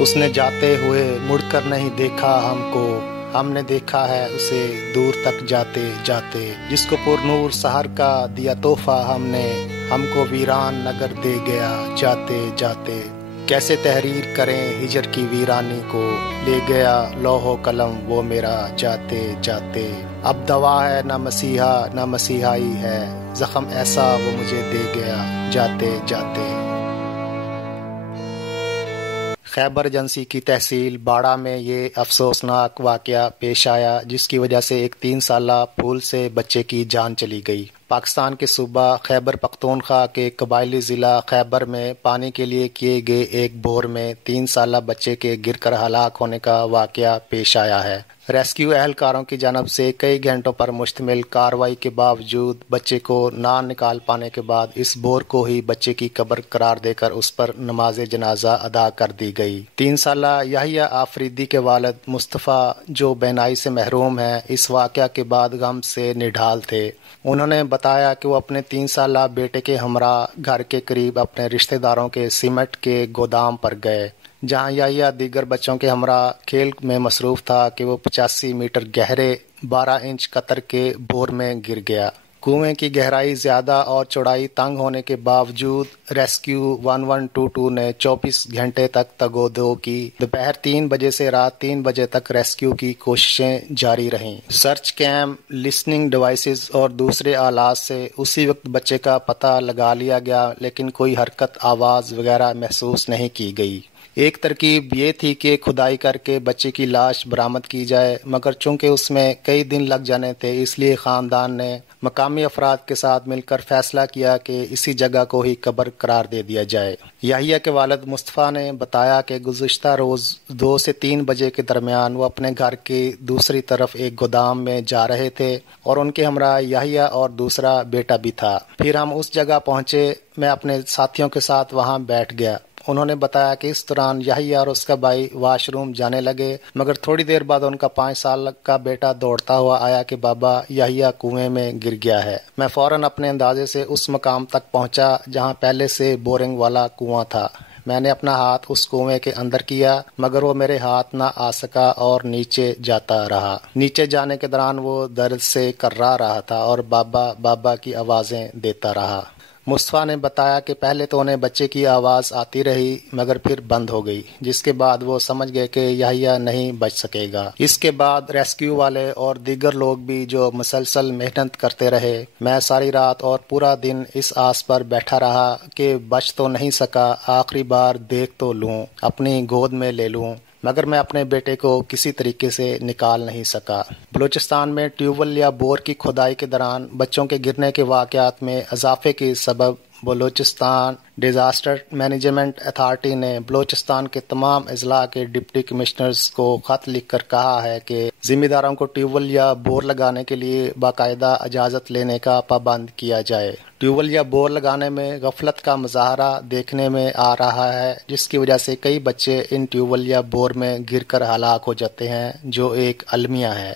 اس نے جاتے ہوئے مڑ کر نہیں دیکھا ہم کو، ہم نے دیکھا ہے اسے دور تک جاتے جاتے، جس کو پر نور سحر کا دیا تحفہ ہم نے، ہم کو ویران نگر دے گیا جاتے جاتے۔ کیسے تحریر کریں ہجر کی ویرانی کو، لے گیا لوح و قلم وہ میرا جاتے جاتے۔ اب دوا ہے نہ مسیحا نہ مسیحائی ہے، زخم ایسا وہ مجھے دے گیا جاتے جاتے۔ خیبر ایجنسی کی تحصیل باڑہ میں یہ افسوسناک واقعہ پیش آیا، جس کی وجہ سے ایک 3 سالہ پھول سے بچے کی جان چلی گئی۔ پاکستان کے صوبہ خیبر پختونخوا کے قبائلی ضلع خیبر میں پانی کے لیے کیے گئے ایک بور میں 3 سالہ بچے کے گر کر ہلاک ہونے کا واقعہ پیش آیا ہے۔ ریسکیو اہلکاروں کی جانب سے کئی گھنٹوں پر مشتمل کارروائی کے باوجود بچے کو نہ نکال پانے کے بعد اس بور کو ہی بچے کی قبر قرار دے کر اس پر نماز جنازہ ادا کر دی گئی۔ 3 سالہ یحییٰ آفریدی کے والد مصطفیٰ جو بینائی سے محروم ہیں، اس واقعہ کے بعد غم سے نڈھال تھے۔ انہوں نے بتایا کہ وہ اپنے 3 سالہ بیٹے کے ہمراہ گھر کے قریب اپنے رشتہ داروں کے سیمنٹ کے گودام پر گئے، جہاں یحییٰ دیگر بچوں کے ہمراہ کھیل میں مصروف تھا کہ وہ 85 میٹر گہرے 12 انچ قطر کے بور میں گر گیا۔ کنویں کی گہرائی زیادہ اور چوڑائی تنگ ہونے کے باوجود ریسکیو 1122 نے 24 گھنٹے تک تگ و دو کی۔ دوپہر 3 بجے سے رات 3 بجے تک ریسکیو کی کوششیں جاری رہیں۔ سرچ کیم، لسننگ ڈیوائسز اور دوسرے آلات سے اسی وقت بچے کا پتہ لگا لیا گیا، لیکن کوئی حرکت، آواز وغیرہ محسوس نہیں کی گئی۔ ایک ترکیب یہ تھی کہ کھدائی کر کے بچے کی لاش برآمد کی جائے، مگر چونکہ اس میں کئی دن لگ جانے تھے، اس لیے خاندان نے مقامی افراد کے ساتھ مل کر فیصلہ کیا کہ اسی جگہ کو ہی قبر قرار دے دیا جائے۔ یحییٰ کے والد مصطفیٰ نے بتایا کہ گزشتہ روز 2 سے 3 بجے کے درمیان وہ اپنے گھر کی دوسری طرف ایک گودام میں جا رہے تھے اور ان کے ہمراہ یحییٰ اور دوسرا بیٹا بھی تھا۔ پھر ہم اس جگہ پہنچے، میں اپنے ساتھیوں کے ساتھ وہاں بیٹھ گیا۔ انہوں نے بتایا کہ اس دوران یحییٰ اور اس کا بھائی واش روم جانے لگے، مگر تھوڑی دیر بعد ان کا 5 سال کا بیٹا دوڑتا ہوا آیا کہ بابا یحییٰ کنویں میں گر گیا ہے۔ میں فوراً اپنے اندازے سے اس مقام تک پہنچا جہاں پہلے سے بورنگ والا کنواں تھا۔ میں نے اپنا ہاتھ اس کنویں کے اندر کیا، مگر وہ میرے ہاتھ نہ آ سکا اور نیچے جاتا رہا۔ نیچے جانے کے دوران وہ درد سے کرا رہا تھا اور بابا بابا کی آوازیں دیتا رہا۔ مصطفیٰ نے بتایا کہ پہلے تو انہیں بچے کی آواز آتی رہی، مگر پھر بند ہو گئی، جس کے بعد وہ سمجھ گئے کہ یحییٰ نہیں بچ سکے گا۔ اس کے بعد ریسکیو والے اور دیگر لوگ بھی جو مسلسل محنت کرتے رہے۔ میں ساری رات اور پورا دن اس آس پر بیٹھا رہا کہ بچ تو نہیں سکا، آخری بار دیکھ تو لوں، اپنی گود میں لے لوں، مگر میں اپنے بیٹے کو کسی طریقے سے نکال نہیں سکا۔ بلوچستان میں ٹیوب ویل یا بور کی کھدائی کے دوران بچوں کے گرنے کے واقعات میں اضافے کے سبب بلوچستان ڈیزاسٹر مینجمنٹ اتھارٹی نے بلوچستان کے تمام اضلاع کے ڈپٹی کمشنرز کو خط لکھ کر کہا ہے کہ ذمہ داروں کو ٹیوب ویل یا بور لگانے کے لیے باقاعدہ اجازت لینے کا پابند کیا جائے۔ ٹیوب ویل یا بور لگانے میں غفلت کا مظاہرہ دیکھنے میں آ رہا ہے، جس کی وجہ سے کئی بچے ان ٹیوب ویل یا بور میں گر کر ہلاک ہو جاتے ہیں، جو ایک المیہ ہے۔